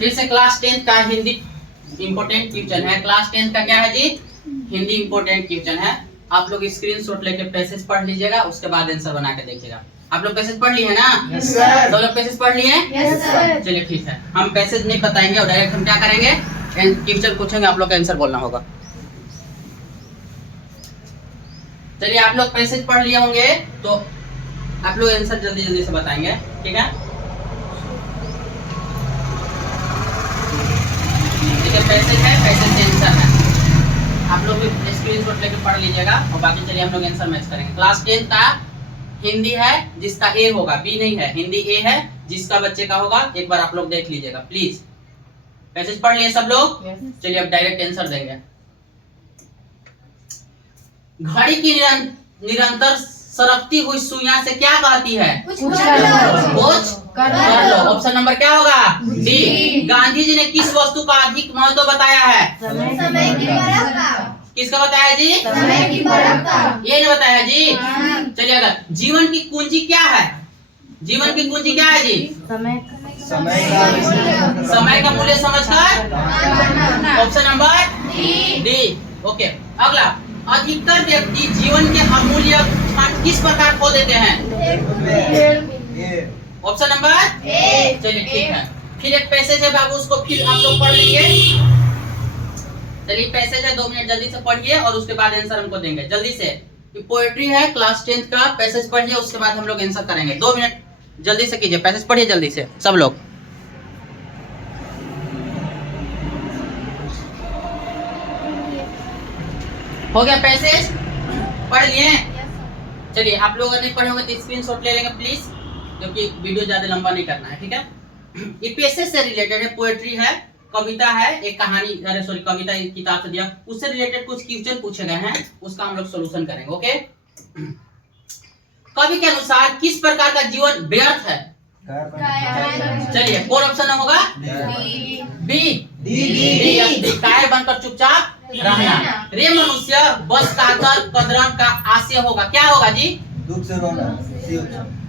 फिर से क्लास 10 का हिंदी इंपोर्टेंट क्वेश्चन है। क्लास 10 का क्या है जी? हिंदी इंपोर्टेंट क्वेश्चन है। आप लोग स्क्रीनशॉट लेके पैसेज पढ़ लीजिएगा, उसके बाद आंसर बना के देखिएगा। आप लोग पैसेज पढ़ लिए है ना? Yes sir. तो लोग पैसेज पढ़ लिए? Yes sir. चलिए ठीक है, हम पैसेज नहीं बताएंगे और डायरेक्ट हम क्या करेंगे, क्वेश्चन पूछेंगे, आप लोग का आंसर बोलना होगा। चलिए आप लोग पैसेज पढ़ लिए होंगे तो आप लोग आंसर जल्दी जल्दी से बताएंगे, ठीक है? देखिए पैसेज है, पैसेज से आंसर है। आप लोग भी स्क्रीनशॉट लेके पढ़ लीजिएगा और बाकी चलिए हम लोग आंसर मैच करेंगे। क्लास 10 का हिंदी है जिसका ए होगा, बी नहीं है, हिंदी ए है जिसका बच्चे का होगा। एक बार आप लोग देख लीजिएगा प्लीज। पैसेज पढ़ लिए सब लोग? चलिए अब डायरेक्ट आंसर देंगे। घड़ी की निरंतर सरकती हुई सुइयां से क्या कहती है? कुछ कर लो। ऑप्शन नंबर क्या होगा? डी। गांधी जी ने किस वस्तु का अधिक महत्व बताया है? समय की परख का। किसका बताया जी? समय की परख का। ये नहीं बताया जी। चलिए अगर जीवन की कुंजी क्या है? जीवन की कुंजी क्या है जी? समय का मूल्य समझकर। Option number D. ओके, अगला, अधिकतर व्यक्ति जीवन के अमूल्य क्षण किस प्रकार खो देते हैं? Option number A. चलिए ठीक है, फिर एक पैसेज है बाबू, उसको फिर आप लोग पढ़ लीजिए। चलिए पैसेज है, 2 मिनट जल्दी से पढ़िए और उसके बाद आंसर हमको देंगे जल्दी से। ये पोएट्री है क्लास 10 का, पैसेज पढ़िए उसके बाद हम लोग आंसर करेंगे। 2 मिनट जल्दी से कीजिए, पैसेज पढ़िए जल्दी से सब लोग। हो गया पैसेज? पढ़ लिए? चलिए आप लोग अगर नहीं पढ़े होंगे तो स्क्रीनशॉट ले लेंगे प्लीज, क्योंकि वीडियो ज्यादा लंबा नहीं करना है, ठीक है? ये पैसेज से रिलेटेड है, पोएट्री है, कविता है, एक कहानी, अरे सॉरी कविता एक किताब से दिया, उससे रिलेटेड कुछ क्वेश्चन पूछे गए हैं, उसका हम लोग सॉल्यूशन करेंगे। ओके, कवि के अनुसार किस प्रकार का जीवन व्यर्थ है? चलिए कौन ऑप्शन होगा? बी। कायर बनकर चुपचाप रहना। रे मनुष्य बस कातर कदरन का आशय होगा, क्या होगा जी? दुख से रोना।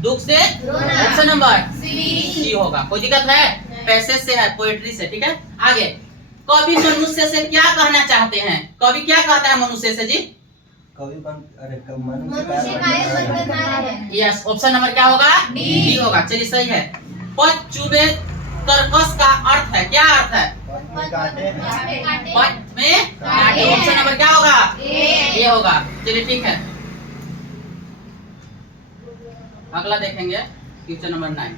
दुख से रोना। ऑप्शन नंबर सी होगा। कोई दिक्कत है? पैसेज से है, पोएट्री से, ठीक है? आगे, कवि मनुष्य से क्या कहना चाहते हैं? कवि क्या कहता है मनुष्य से जी? यस, ऑप्शन नंबर क्या होगा? डी होगा। चलिए सही है। पद चुबे कर्कश का अर्थ है, क्या अर्थ है? पद में काटे। ऑप्शन नंबर क्या होगा? ए होगा। चलिए ठीक है, अगला देखेंगे क्वेश्चन नंबर 9।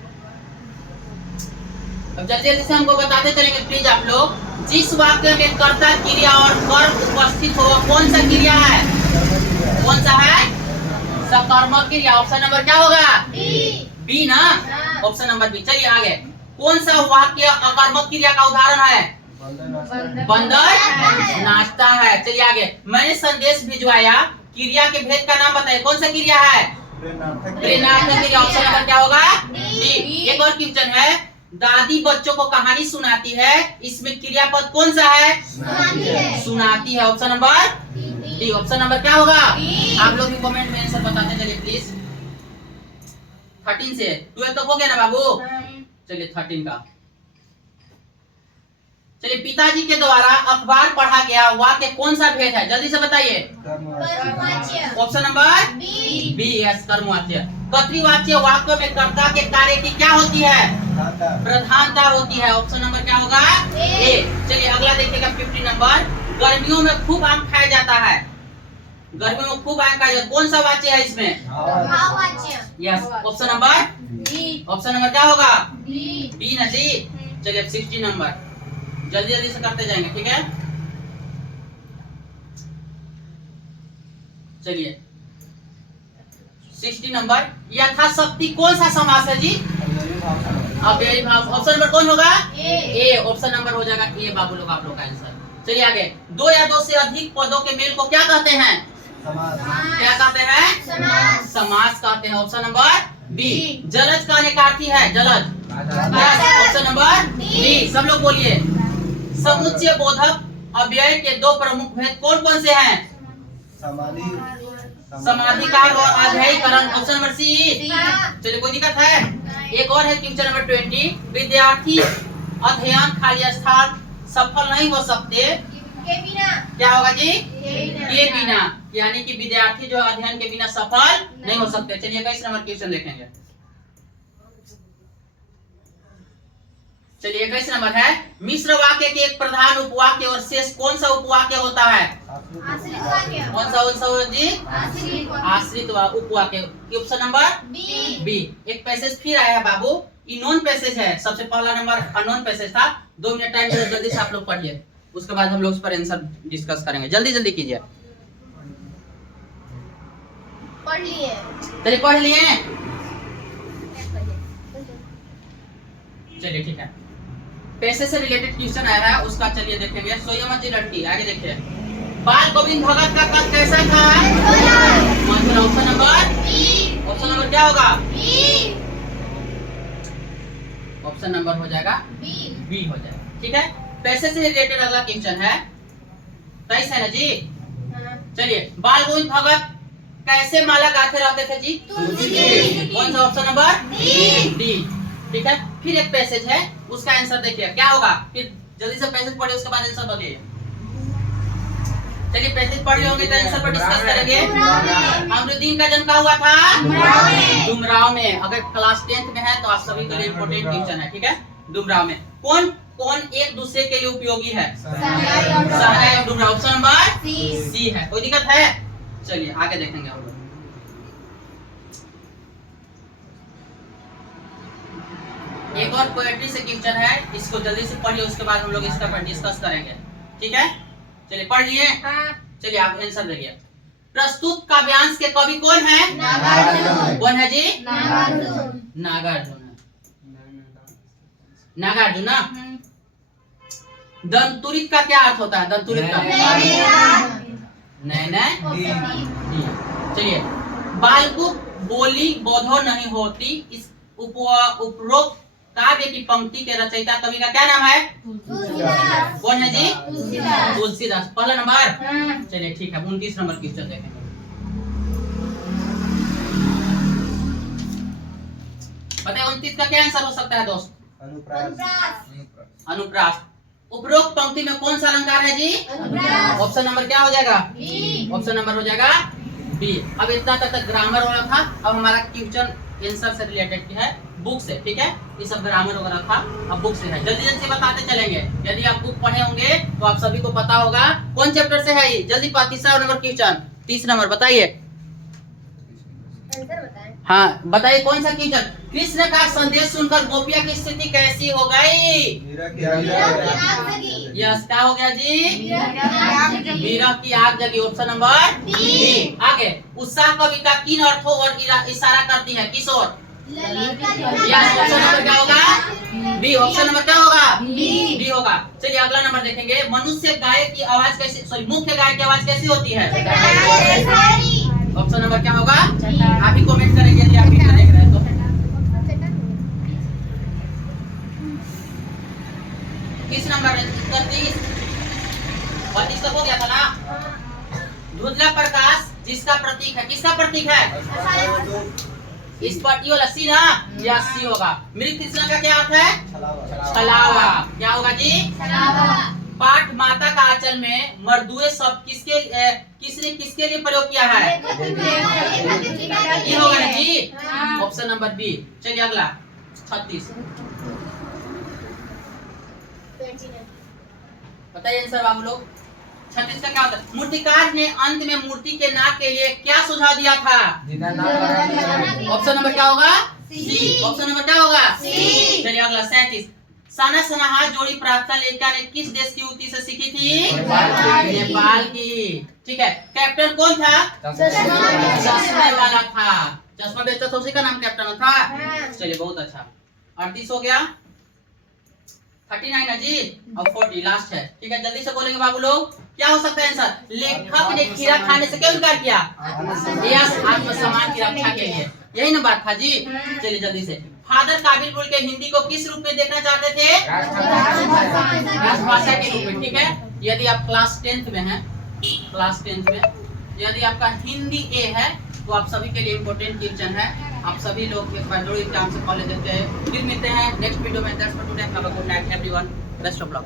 अब जल्दी जल्दी से हमको बताते चलेंगे प्लीज आप लोग। जिस वाक्य में कर्ता क्रिया और कर्म उपस्थित हो कौन सा क्रिया है? कौन सा है? सकर्मक क्रिया। ऑप्शन नंबर क्या होगा? बी ना, ऑप्शन नंबर बी। चलिए आगे, कौन सा वाक्य अकर्मक क्रिया का उदाहरण है? बंदर नाचता है। चलिए आगे, मैंने संदेश भिजवाया, क्रिया के भेद का नाम बताइए, कौन सा क्रिया है? प्रेरणार्थक क्रिया। ऑप्शन नंबर क्या होगा? डी। एक और क्वेश्चन है, दादी बच्चों को कहानी सुनाती है, इसमें क्रियापद कौन सा है? सुनाती है। Option number D. Option number क्या होगा? आप लोग भी कमेंट में आंसर बताते चलिए प्लीज। 13 से 12 तक हो गया ना बाबू? चलिए 13 का। चलिए, पिताजी के द्वारा अखबार पढ़ा गया वाक्य कौन सा भेद है? जल्दी से बताइए। Option number B. यस, कर्मवाच्य। कर्तृवाच्य वाक्य में कर्ता के कार्य की क्या होती है? प्रधानता होती है। ऑप्शन नंबर क्या होगा? ए। चलिए अगला देखिएगा 50 नंबर। गर्मियों में खूब आम खाया जाता है, गर्मियों में खूब आम खाया जाता है, कौन सा वाच्य है इसमें? Yes, option number option number क्या होगा? बी ना जी। चलिए अब 60 नंबर जल्दी जल्दी से करते जाएंगे, ठीक है? चलिए 60 नंबर, यथाशक्ति कौन सा समास है जी? अव्ययी भाव। ऑप्शन नंबर कौन होगा? ए। ऑप्शन नंबर हो जाएगा ए बाबू लोग, आप लोग का आंसर। चलिए आगे, 2 या 2 से अधिक पदों के मेल को क्या कहते हैं? क्या कहते हैं? समास कहते हैं। Option number B. जलज का अनेकार्थी है, जलज। Option number D. सब लोग बोलिए। समुच्चय बोधक अव्यय के 2 प्रमुख भेद कौन कौन से हैं? समाधिकार और अध्यायीकरण। Option number C. चलिए कोई दिक्कत है? एक और है क्वेश्चन नंबर 20। विद्यार्थी अध्ययन खाली स्थान सफल नहीं हो सकते के बिना क्या होगा जी के के बिना, यानी कि विद्यार्थी जो अध्ययन के बिना सफल नहीं हो सकते। चलिए 21 नंबर क्वेश्चन देखेंगे। चलिए 21 नंबर है, मिश्र वाक्य के एक प्रधान उपवाक्य और शेष कौन सा उपवाक्य होता है? आश्रित वाक्य कौन सा जी? आश्रित आश्रित उपवाक्य। Option number B B. एक पैसेज फिर आया है बाबू, नॉन पैसेज है। सबसे पहला नंबर अननोन पैसेज था। 2 मिनट टाइम दे, जल्दी से आप लोग पढ़िए, उसके बाद हम लोग उस पर आंसर डिस्कस करेंगे। जल्दी जल्दी कीजिए। पढ़ लिए चलिए पढ़ लिए, चलिए ठीक है। पैसे से रिलेटेड क्वेश्चन आया है, उसका चलिए देखेंगे। सोयमती लड़की, आगे देखिए। बाल गोविंद भगत का कद कैसा था? Option number B option number क्या होगा? बी ऑप्शन नंबर हो जाएगा बी बी हो जाएगा। ठीक है, पैसे से रिलेटेड अगला क्वेश्चन है, 23 है ना जी। चलिए, बाल गोविंद भगत कैसे माला गाते रहते थे जी? तुलसी कौन सा? Option number D D. ठीक है, फिर एक पैसेज है, उसका आंसर देखिए क्या होगा। फिर जल्दी से पैसेज पढ़िए, उसके बाद आंसर बताइए। चलिए पैसेज पढ़ लिए होंगे तो आंसर पर डिस्कस करेंगे। अमरुद्दीन का जन्म कहाँ हुआ था? डुमराव में। अगर क्लास 10th में है तो आप सभी के लिए इम्पोर्टेंट क्वेश्चन है। ठीक है, डुमराव में। कौन कौन एक दूसरे के लिए उपयोगी है? सहनाई और डुमराव। ऑप्शन नंबर सी है। कोई दिक्कत है? चलिए आगे देखेंगे हम लोग। एक और पोएट्री से क्वेश्चन है, इसको जल्दी से पढ़िए, उसके बाद हम लोग इसका पर डिस्कस करेंगे। ठीक है, चलिए पढ़ लिए। चलिए आप आंसर देखिए। प्रस्तुत काव्यांश के कवि कौन है? नागार्जुन कौन है जी? नागार्जुन नागार्जुन। नागार्जुन ना। दंतुरित का क्या अर्थ होता है? दंतुरित का नहीं। चलिए, बालकु बोली बोधो नहीं होती, इस उपरोक्त काव्य की पंक्ति के रचयिता कवि का क्या नाम है? तुलसीदास कौन है जी? तुलसीदास तुलसीदास। पहला नंबर। चलिए ठीक है, 29 नंबर क्वेश्चन देखेंगे। बताइए 29 का क्या आंसर हो सकता है दोस्त? अनुप्रास अनुप्रास। उपरोक्त पंक्ति में कौन सा अलंकार है जी? अनुप्रास ऑप्शन नंबर क्या हो जाएगा? बी ऑप्शन नंबर हो जाएगा बी। अब इतना तक ग्रामर वाला था, अब हमारा क्वेश्चन आंसर से रिलेटेड है, बुक से। ठीक है, ये सब ग्रामर वगैरह था, अब बुक से है। जल्दी जल्दी बताते चलेंगे। यदि आप बुक पढ़े होंगे तो आप सभी को पता होगा कौन चैप्टर से है ये। जल्दी 30 नंबर क्वेश्चन, 30 नंबर बताइए। आंसर बताएं। हाँ बताइए कौन सा क्वेश्चन? कृष्ण का संदेश सुनकर गोपिया की स्थिति कैसी हो गई? यस, क्या हो गया जी? विरह की आग जगी। Option number B. आगे, उत्साह कविता किन अर्थों और इशारा करती है? किस ओर? यस, ऑप्शन नंबर क्या होगा? बी। ऑप्शन नंबर क्या होगा? बी होगा। चलिए अगला नंबर देखेंगे। मनुष्य गाय की आवाज कैसी, सॉरी मुख्य गाय की आवाज कैसी होती है? ऑप्शन नंबर क्या होगा? आप ही कमेंट करेंगे यदि आप वीडियो देख रहे हैं तो। किस नंबर है? 32 तक हो गया था ना। धुंधला प्रकाश जिसका प्रतीक है, किसका प्रतीक है? इस पर वाला सी ना, या सी होगा। मृत तृष्णा का क्या अर्थ है? छलावा। क्या होगा जी? पाठ माता का आंचल में मर्दुए शब्द किसने किसके लिए प्रयोग किया है? ये होगा ना जी, ऑप्शन नंबर बी। चलिए अगला 36 बताइए आंसर बाबू लोग। 36 का क्या होता है? मूर्तिकार ने अंत में मूर्ति के नाक के लिए क्या सुझाव दिया था? ऑप्शन नंबर क्या होगा? सी। ऑप्शन नंबर क्या होगा? चलिए अगला 37। साना सनाहा जोड़ी प्रार्थना लेखिका ने किस देश की युवती से सीखी थी? नेपाल की। ठीक है, कैप्टन कौन था? चश्मे वाला था, चश्मा बेचता था, उसी का नाम कैप्टन था। चलिए बहुत अच्छा। 38 हो गया, 39 है जी, और 40 लास्ट है। ठीक है, जल्दी से बोलेंगे बाबू लोग। क्या हो सकता है आंसर? लेखक ने खीरा खाने से क्यों इनकार किया? यस, आत्मसम्मान की रक्षा के लिए। यही ना बात था जी। चलिए जल्दी से। फादर काबिल के हिंदी को किस रूप में देखना चाहते थे? राष्ट्रभाषा के रूप में। ठीक है, यदि आप क्लास 10th में हैं, क्लास 10th में यदि आपका हिंदी ए है तो आप सभी के लिए इम्पोर्टेंट क्वेश्चन है। आप सभी लोग एक बार जरूर एग्जाम से कॉलेज देते हैं। फिर मिलते हैं नेक्स्ट वीडियो में। That's for today. Have a good night everyone. Best of luck.